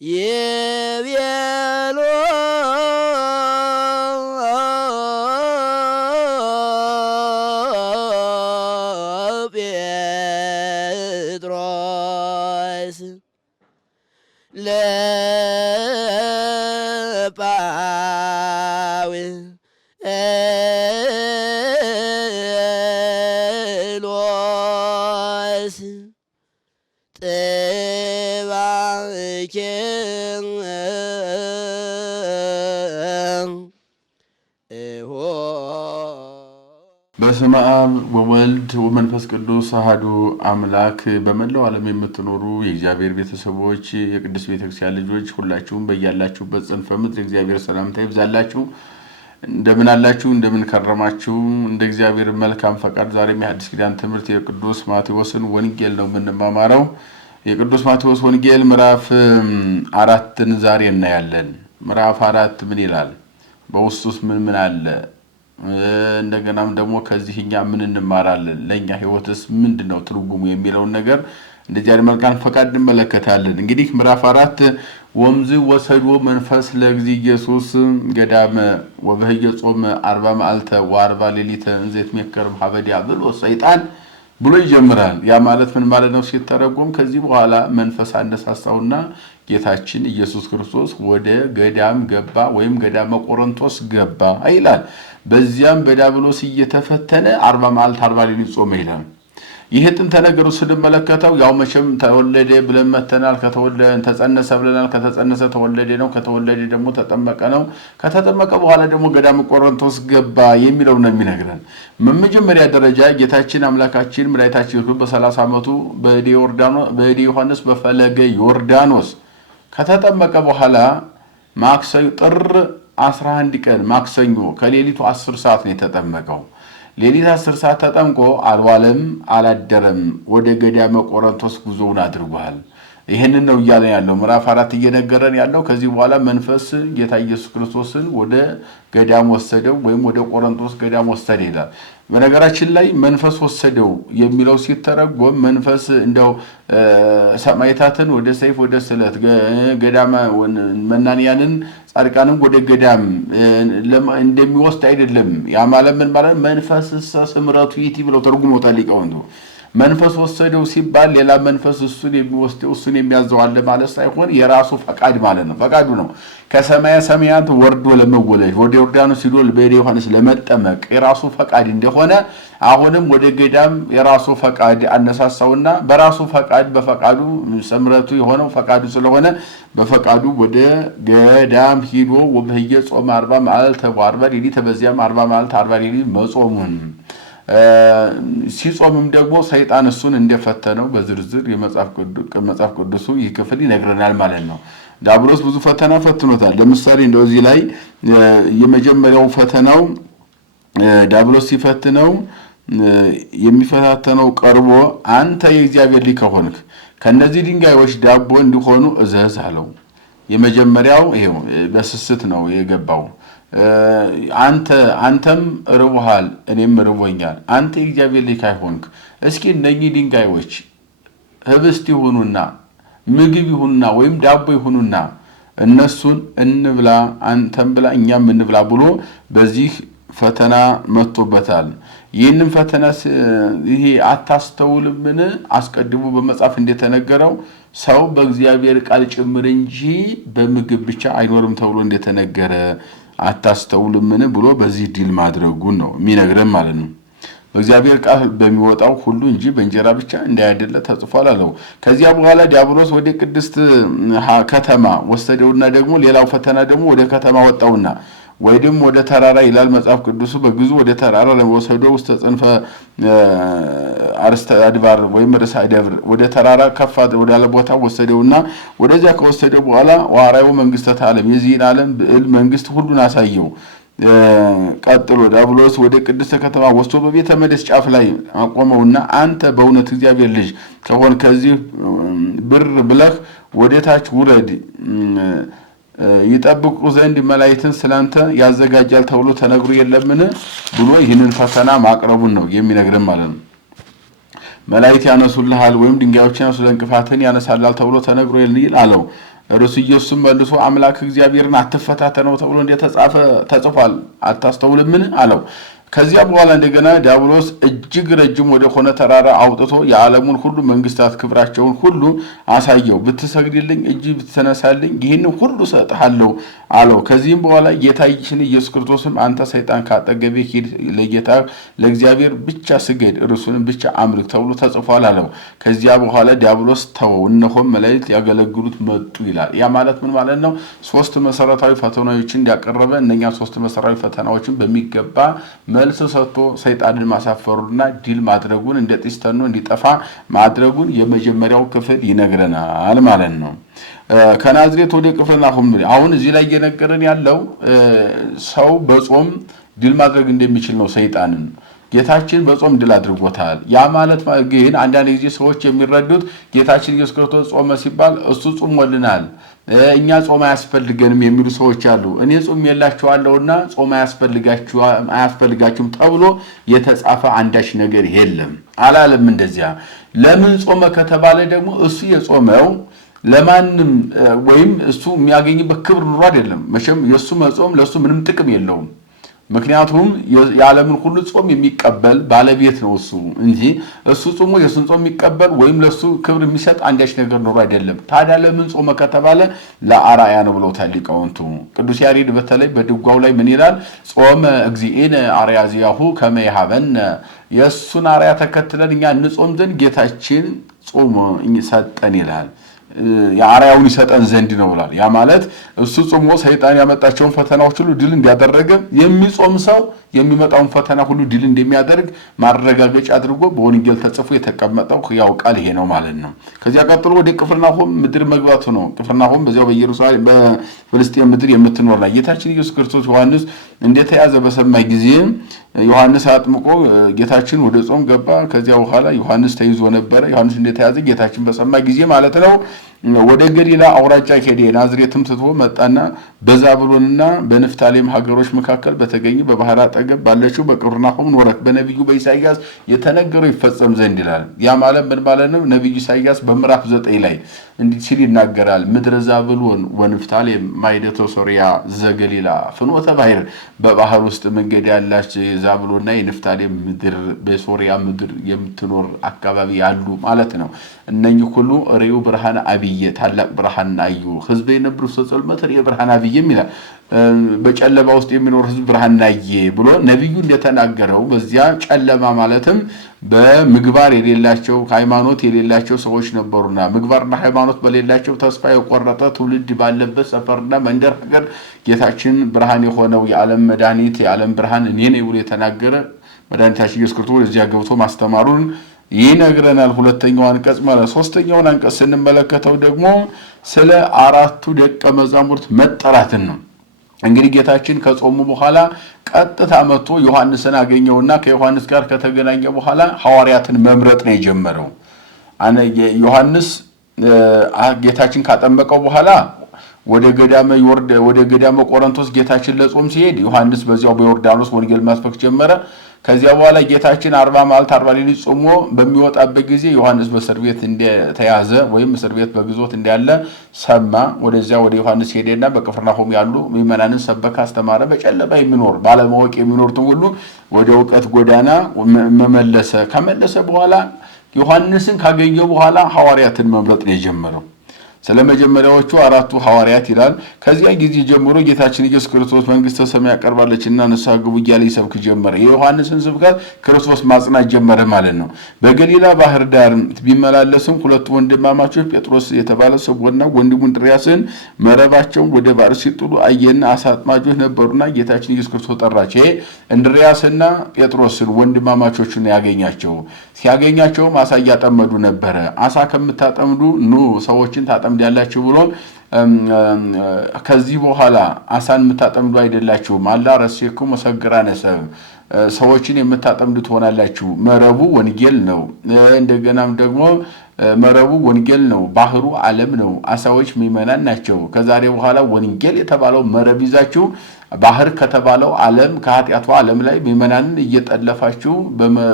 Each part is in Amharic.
ይቤሎ ጴጥሮስ ለጳውሎስ ጥባኬ በስመ አብ ወወልድ ወመንፈስ ቅዱስ አሐዱ አምላክ። በመላው ዓለም የምትኖሩ የእግዚአብሔር ቤተሰቦች የቅድስት ቤተክርስቲያን ልጆች ሁላችሁም በእያላችሁበት ጽንፈ ምድር የእግዚአብሔር ሰላምታ ይብዛላችሁ። እንደምን አላችሁ? እንደምን ከረማችሁ? እንደ እግዚአብሔር መልካም ፈቃድ ዛሬም የሐዲስ ኪዳን ትምህርት የቅዱስ ማቴዎስን ወንጌል ነው የምንማማረው። የቅዱስ ማቴዎስ ወንጌል ምዕራፍ 4ን ዛሬ እናያለን። ምዕራፍ 4 ምን ይላል? በውስጡስ ምን አለ? እንደገናም ደግሞ ከዚህኛ ምን እንማራለን? ለኛ ህይወትስ ምንድነው ትርጉሙ የሚለውን ነገር እንደዚህ አይነት መልካም ፈቃድ እንመለከታለን። እንግዲህ ምዕራፍ 4 ወምዝ ወሰዶ መንፈስ ለእግዚእ ኢየሱስ ገዳመ ወበህየ ጾም 40 መዓልተ ወ40 ሌሊተ እንዘት መከረም ሀበዲያ ብሎ ሰይጣን ብሎ ይጀምራል። ያ ማለት ምን ማለት ነው ሲተረጎም? ከዚህ በኋላ መንፈስ አነሳሳውና ጌታችን ኢየሱስ ክርስቶስ ወደ ገዳም ገባ ወይም ገዳመ ቆሮንቶስ ገባ ይላል። በዚያም በዲያብሎስ እየተፈተነ 40 መዓልት 40 ሌሊት ጾመ ይላል። ይሄ ጥንተ ነገሩ ስንመለከተው ያው መቼም ተወለደ ብለን መተናል። ከተወለደ ተጸነሰ ብለናል። ከተጸነሰ ተወለደ ነው። ከተወለደ ደግሞ ተጠመቀ ነው። ከተጠመቀ በኋላ ደግሞ ገዳመ ቆሮንቶስ ገባ የሚለው ነው የሚነግረን። በመጀመሪያ ደረጃ ጌታችን አምላካችን መድኃኒታችን በ30 ዓመቱ በእደ ዮሐንስ በፈለገ ዮርዳኖስ ከተጠመቀ በኋላ ማክሰኞ ጥር 11 ቀን ማክሰኞ ከሌሊቱ 10 ሰዓት ነው የተጠመቀው። ሌሊት 10 ሰዓት ተጠምቆ አልዋለም አላደረም። ወደ ገዳመ ቆሮንቶስ ጉዞውን አድርጓል። ይሄንን ነው እያለ ያለው ምዕራፍ 4 እየነገረን ያለው። ከዚህ በኋላ መንፈስ ጌታ ኢየሱስ ክርስቶስን ወደ ገዳም ወሰደው ወይም ወደ ቆሮንቶስ ገዳም ወሰደ ይላል። በነገራችን ላይ መንፈስ ወሰደው የሚለው ሲተረጎም መንፈስ እንደው ሰማዕታትን ወደ ሰይፍ ወደ ስለት ገዳም መናንያንን ጻድቃንም ወደ ገዳም እንደሚወስድ አይደለም። ያ ማለት ምን ማለት? መንፈስ ስምረቱ ይቲ ብለው ተርጉሞታል ሊቃውንቱ። መንፈስ ወሰደው ሲባል ሌላ መንፈስ እሱን የሚወስደው እሱን የሚያዘው አለ ማለት ሳይሆን የራሱ ፈቃድ ማለት ነው። ፈቃዱ ነው ከሰማየ ሰማያት ወርዶ ለመወለድ ወደ ዮርዳኖስ ሄዶ በእደ ዮሐንስ ለመጠመቅ የራሱ ፈቃድ እንደሆነ አሁንም ወደ ገዳም የራሱ ፈቃድ አነሳሳውና በራሱ ፈቃድ በፈቃዱ ሰምረቱ የሆነው ፈቃዱ ስለሆነ በፈቃዱ ወደ ገዳም ሄዶ ወበህየ ጾም 40 መዓልተ ወ40 ሌሊት በዚያም 40 መዓልተ 40 ሌሊት መጾሙን ሲጾምም ደግሞ ሰይጣን እሱን እንደፈተነው በዝርዝር የመጽሐፍ ቅዱሱ ይህ ክፍል ይነግረናል ማለት ነው። ዲያብሎስ ብዙ ፈተና ፈትኖታል። ለምሳሌ እንደዚህ ላይ የመጀመሪያው ፈተናው ዲያብሎስ ሲፈትነው የሚፈታተነው ቀርቦ አንተ የእግዚአብሔር ልጅ ከሆንክ ከነዚህ ድንጋዮች ዳቦ እንዲሆኑ እዘዝ አለው። የመጀመሪያው ይሄው በስስት ነው የገባው። አንተም ርቦሃል እኔም ርቦኛል። አንተ የእግዚአብሔር ልጅ ከሆንክ እስኪ እነኚህ ድንጋዮች ህብስት ይሁኑና ምግብ ይሁኑና ወይም ዳቦ ይሁኑና እነሱን እንብላ፣ አንተም ብላ እኛም እንብላ ብሎ በዚህ ፈተና መጥቶበታል። ይህንን ፈተና ይሄ አታስተውልምን? አስቀድሞ በመጽሐፍ እንደተነገረው ሰው በእግዚአብሔር ቃል ጭምር እንጂ በምግብ ብቻ አይኖርም ተብሎ እንደተነገረ አታስተውልምን ብሎ በዚህ ዲል ማድረጉን ነው የሚነግረን ማለት ነው። በእግዚአብሔር ቃል በሚወጣው ሁሉ እንጂ በእንጀራ ብቻ እንዳይደለ ተጽፏል አለው። ከዚያ በኋላ ዲያብሎስ ወደ ቅድስት ከተማ ወሰደውና ደግሞ ሌላው ፈተና ደግሞ ወደ ከተማ ወጣውና ወይም ወደ ተራራ ይላል መጽሐፍ ቅዱስ በግዙ ወደ ተራራ ለወሰደው ውስጥ ጽንፈ አርስተ አድባር ወይም ርዕሰ ደብር ወደ ተራራ ከፍ ወዳለ ቦታ ወሰደውና ወደዚያ ከወሰደው በኋላ ዋራዩ መንግስተ ዓለም የዚህን ዓለም ብዕል መንግስት ሁሉን አሳየው። ቀጥሎ ዲያብሎስ ወደ ቅድስት ከተማ ወስዶ በቤተ መቅደስ ጫፍ ላይ አቆመውና አንተ በእውነት እግዚአብሔር ልጅ ከሆነ ከዚህ ብር ብለህ ወደታች ውረድ ይጠብቁ ዘንድ መላእክትን ስላንተ ያዘጋጃል ተብሎ ተነግሮ የለምን ብሎ ይህንን ፈተና ማቅረቡን ነው የሚነግረን ማለት ነው። መላእክት ያነሱልሃል ወይም ድንጋዮችን ያነሱ ለእንቅፋትን ያነሳላል ተብሎ ተነግሮ ይል አለው። እርሱ ኢየሱስ መልሶ አምላክ እግዚአብሔርን አትፈታተነው ተብሎ እንደተጻፈ ተጽፏል አታስተውልምን አለው። ከዚያ በኋላ እንደገና ዲያብሎስ እጅግ ረጅም ወደ ሆነ ተራራ አውጥቶ የዓለሙን ሁሉ መንግስታት ክብራቸውን ሁሉ አሳየው። ብትሰግድልኝ እጅ ብትነሳልኝ ይህን ሁሉ ሰጥሃለሁ አለው። ከዚህም በኋላ ጌታችን ኢየሱስ ክርስቶስም አንተ ሰይጣን ካጠገቤ ሂድ፣ ለጌታ ለእግዚአብሔር ብቻ ስገድ፣ እርሱንም ብቻ አምልክ ተብሎ ተጽፏል አለው። ከዚያ በኋላ ዲያብሎስ ተወው፣ እነሆም መላእክት ያገለግሉት መጡ ይላል። ያ ማለት ምን ማለት ነው? ሶስት መሰረታዊ ፈተናዎችን እንዲያቀረበ እነኛ ሶስት መሰረታዊ ፈተናዎችን በሚገባ መልስ ሰጥቶ ሰይጣንን ማሳፈሩና ዲል ማድረጉን እንደ ጢስ ተኖ እንዲጠፋ ማድረጉን የመጀመሪያው ክፍል ይነግረናል ማለት ነው። ከናዝሬት ወደ ቅፍርናሆም አሁን እዚህ ላይ እየነገረን ያለው ሰው በጾም ዲል ማድረግ እንደሚችል ነው ሰይጣንን። ጌታችን በጾም ድል አድርጎታል። ያ ማለት ግን አንዳንድ ጊዜ ሰዎች የሚረዱት ጌታችን ኢየሱስ ክርስቶስ ጾመ ሲባል እሱ ጾሞልናል እኛ ጾም አያስፈልገንም የሚሉ ሰዎች አሉ። እኔ ጾም የላችኋለሁና ጾም አያስፈልጋችሁም ተብሎ የተጻፈ አንዳች ነገር የለም አላለም። እንደዚያ ለምን ጾመ ከተባለ ደግሞ እሱ የጾመው ለማንም ወይም እሱ የሚያገኝበት ክብር ኑሮ አይደለም። መቼም የሱ መጾም ለሱ ምንም ጥቅም የለውም። ምክንያቱም የዓለምን ሁሉ ጾም የሚቀበል ባለቤት ነው እሱ እንጂ እሱ ጾሞ የሱን ጾም የሚቀበል ወይም ለሱ ክብር የሚሰጥ አንዳች ነገር ኖሮ አይደለም። ታዲያ ለምን ጾመ ከተባለ ለአርአያ ነው ብለውታል ሊቃውንቱ። ቅዱስ ያሬድ በተለይ በድጓው ላይ ምን ይላል? ጾመ እግዚእነ አርአያ ዚአሁ ከመ ይሃበነ፣ የሱን አርአያ ተከትለን እኛ እንጾም ዘንድ ጌታችን ጾሞ ሰጠን ይላል። የአርአያውን ይሰጠን ዘንድ ነው ብሏል። ያ ማለት እሱ ጾሞ ሰይጣን ያመጣቸውን ፈተናዎች ሁሉ ድል እንዲያደረገ የሚጾም ሰው የሚመጣውን ፈተና ሁሉ ድል እንደሚያደርግ ማረጋገጫ አድርጎ በወንጌል ተጽፎ የተቀመጠው ያው ቃል ይሄ ነው ማለት ነው። ከዚያ ቀጥሎ ወደ ቅፍርናሆም ምድር መግባቱ ነው። ቅፍርናሆም በዚያው በኢየሩሳሌም በፍልስጤም ምድር የምትኖር ነው። ጌታችን ኢየሱስ ክርስቶስ ዮሐንስ እንደተያዘ በሰማ ጊዜ ዮሐንስ አጥምቆ ጌታችን ወደ ጾም ገባ። ከዚያ በኋላ ዮሐንስ ተይዞ ነበር። ዮሐንስ እንደተያዘ ጌታችን በሰማ ጊዜ ማለት ነው ወደ ገሊላ አውራጃ ሄደ። ናዝሬትም ትቶ መጣና በዛብሎንና በንፍታሌም ሀገሮች መካከል በተገኘ በባህር አጠገብ ባለችው በቅፍርናሆም ኖረ። በነቢዩ በኢሳይያስ የተነገረው ይፈጸም ዘንድ ይላል። ያ ማለት ምን ማለት ነው? ነቢዩ ኢሳይያስ በምዕራፍ 9 ላይ እንዲህ ሲል ይናገራል። ምድረ ዛብሎን ወንፍታሌም ማይደቶ ሶሪያ ዘገሊላ ፍኖተ ባህር፣ በባህር ውስጥ መንገድ ያላች የዛብሎንና የንፍታሌም ምድር በሶሪያ ምድር የምትኖር አካባቢ ያሉ ማለት ነው። እነኚህ ሁሉ ሬው ብርሃን አብየ ታላቅ ብርሃን አዩ። ህዝብ የነብሩ ሰጽልመት ሬ ብርሃን አብየም ይላል። በጨለማ ውስጥ የሚኖር ህዝብ ብርሃን አየ ብሎ ነብዩ እንደተናገረው በዚያ ጨለማ ማለትም በምግባር የሌላቸው ሃይማኖት የሌላቸው ሰዎች ነበሩና ምግባርና ሃይማኖት በሌላቸው ተስፋ የቆረጠ ትውልድ ባለበት ሰፈርና መንደር ሀገር ጌታችን ብርሃን የሆነው የዓለም መድኃኒት የዓለም ብርሃን እኔ ነኝ ብሎ የተናገረ መድኃኒታችን ኢየሱስ ክርስቶስ እዚያ ገብቶ ማስተማሩን ይነግረናል። ሁለተኛው አንቀጽ ማለት ሶስተኛውን አንቀጽ ስንመለከተው ደግሞ ስለ አራቱ ደቀ መዛሙርት መጠራትን ነው። እንግዲህ ጌታችን ከጾሙ በኋላ ቀጥታ መጥቶ ዮሐንስን አገኘውና ከዮሐንስ ጋር ከተገናኘ በኋላ ሐዋርያትን መምረጥ ነው የጀመረው። ዮሐንስ ጌታችን ካጠመቀው በኋላ ወደ ገዳመ ቆሮንቶስ ጌታችን ለጾም ሲሄድ ዮሐንስ በዚያው በዮርዳኖስ ወንጌል መስበክ ጀመረ። ከዚያ በኋላ ጌታችን 40 መዓልት 40 ሌሊት ጾሞ በሚወጣበት ጊዜ ዮሐንስ በእስር ቤት እንደተያዘ ወይም እስር ቤት በግዞት እንዳለ ሰማ። ወደዚያ ወደ ዮሐንስ ሄደና በቅፍርናሆም ያሉ ምዕመናንን ሰበከ፣ አስተማረ። በጨለማ የሚኖር ባለማወቅ የሚኖሩትን ሁሉ ወደ ዕውቀት ጎዳና መመለሰ። ከመለሰ በኋላ ዮሐንስን ካገኘው በኋላ ሐዋርያትን መምረጥ ነው የጀመረው። ስለመጀመሪያዎቹ አራቱ ሐዋርያት ይላል። ከዚያ ጊዜ ጀምሮ ጌታችን ኢየሱስ ክርስቶስ መንግስተ ሰማይ ቀርባለችና ንስሐ ግቡ እያለ ይሰብክ ጀመረ። የዮሐንስን ስብከት ክርስቶስ ማጽናት ጀመረ ማለት ነው። በገሊላ ባህር ዳር ቢመላለስም ሁለቱ ወንድማማቾች ጴጥሮስ የተባለ ስምዖንና ወንድሙ እንድርያስን መረባቸውን ወደ ባህር ሲጥሉ አየና አሳ አጥማጆች ነበሩና ጌታችን ኢየሱስ ክርስቶስ ጠራቸው። እንድርያስና ጴጥሮስን ወንድማማቾችን ያገኛቸው። ሲያገኛቸውም አሳ እያጠመዱ ነበረ። አሳ ከምታጠምዱ ኑ ሰዎችን ታጠምዳላችሁ ብሎ ከዚህ በኋላ አሳን የምታጠምዱ አይደላችሁም፣ አላ ረሴኩም ወሰግራነ ሰብ፣ ሰዎችን የምታጠምዱ ትሆናላችሁ። መረቡ ወንጌል ነው። እንደገናም ደግሞ መረቡ ወንጌል ነው፣ ባህሩ ዓለም ነው፣ አሳዎች ምዕመናን ናቸው። ከዛሬ በኋላ ወንጌል የተባለው መረብ ይዛችሁ ባህር ከተባለው ዓለም ከኃጢአቱ ዓለም ላይ ምዕመናንን እየጠለፋችሁ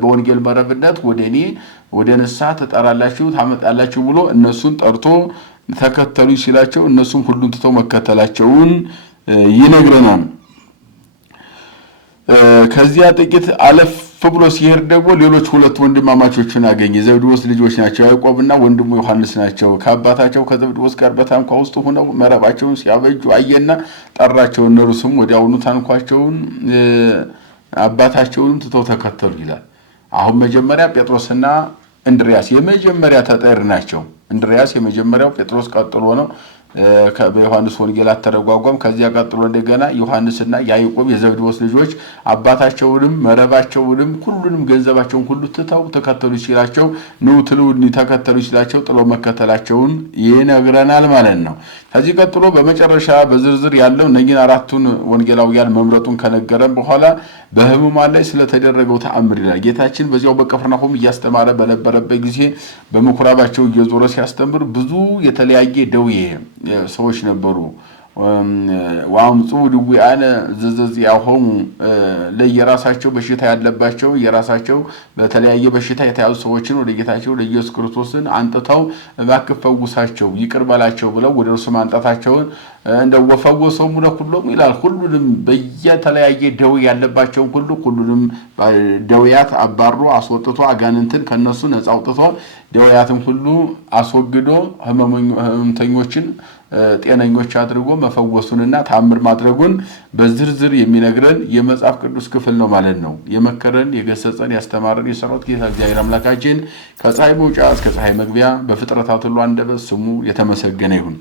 በወንጌል መረብነት ወደ እኔ ወደ ንስሐ ትጠራላችሁ ታመጣላችሁ ብሎ እነሱን ጠርቶ ተከተሉ ሲላቸው እነሱም ሁሉን ትተው መከተላቸውን ይነግረናል። ከዚያ ጥቂት አለፍ ብሎ ሲሄድ ደግሞ ሌሎች ሁለት ወንድማማቾችን አገኘ። ዘብዴዎስ ልጆች ናቸው፣ ያዕቆብና ወንድሙ ዮሐንስ ናቸው። ከአባታቸው ከዘብዴዎስ ጋር በታንኳ ውስጥ ሆነው መረባቸውን ሲያበጁ አየና ጠራቸው። እነርሱም ወዲያውኑ ታንኳቸውን አባታቸውንም ትተው ተከተሉ ይላል። አሁን መጀመሪያ ጴጥሮስና እንድርያስ የመጀመሪያ ተጠሪ ናቸው። እንድርያስ የመጀመሪያው፣ ጴጥሮስ ቀጥሎ ነው በዮሐንስ ወንጌል አተረጓጓም። ከዚያ ቀጥሎ እንደገና ዮሐንስና ያዕቆብ የዘብዴዎስ ልጆች አባታቸውንም መረባቸውንም ሁሉንም ገንዘባቸውን ሁሉ ትተው ተከተሉ ሲላቸው ነው ትሉኒ ተከተሉ ሲላቸው ጥለው መከተላቸውን ይነግረናል ማለት ነው። ከዚህ ቀጥሎ በመጨረሻ በዝርዝር ያለው እነኚህን አራቱን ወንጌላውያን መምረጡን ከነገረን በኋላ በሕሙማን ላይ ስለተደረገው ተአምር ይላል። ጌታችን በዚያው በቅፍርናሆም እያስተማረ በነበረበት ጊዜ በምኩራባቸው እየዞረ ሲያስተምር ብዙ የተለያየ ደዌ ሰዎች ነበሩ። ወአምጹ ድውያነ ዘዘዚአሆሙ ለየራሳቸው በሽታ ያለባቸው የራሳቸው በተለያየ በሽታ የተያዙ ሰዎችን ወደ ጌታቸው ወደ ኢየሱስ ክርስቶስን አንጥተው እባክህ ፈውሳቸው ይቅር በላቸው ብለው ወደ እርሱ ማንጣታቸውን እንደው ወፈወሰሙ ለኩሎሙ ይላል። ሁሉንም በየተለያየ ደዌ ያለባቸውን ሁሉንም ደዌያት አባሮ አስወጥቶ አጋንንትን ከነሱ ነፃ አውጥቶ ደዌያትን ሁሉ አስወግዶ ህመምተኞችን ጤነኞች አድርጎ መፈወሱንና ተአምር ማድረጉን በዝርዝር የሚነግረን የመጽሐፍ ቅዱስ ክፍል ነው ማለት ነው። የመከረን የገሰጸን ያስተማረን የሰራዊት ጌታ እግዚአብሔር አምላካችን ከፀሐይ መውጫ እስከ ፀሐይ መግቢያ በፍጥረታት ሁሉ አንደበት ስሙ የተመሰገነ ይሁን።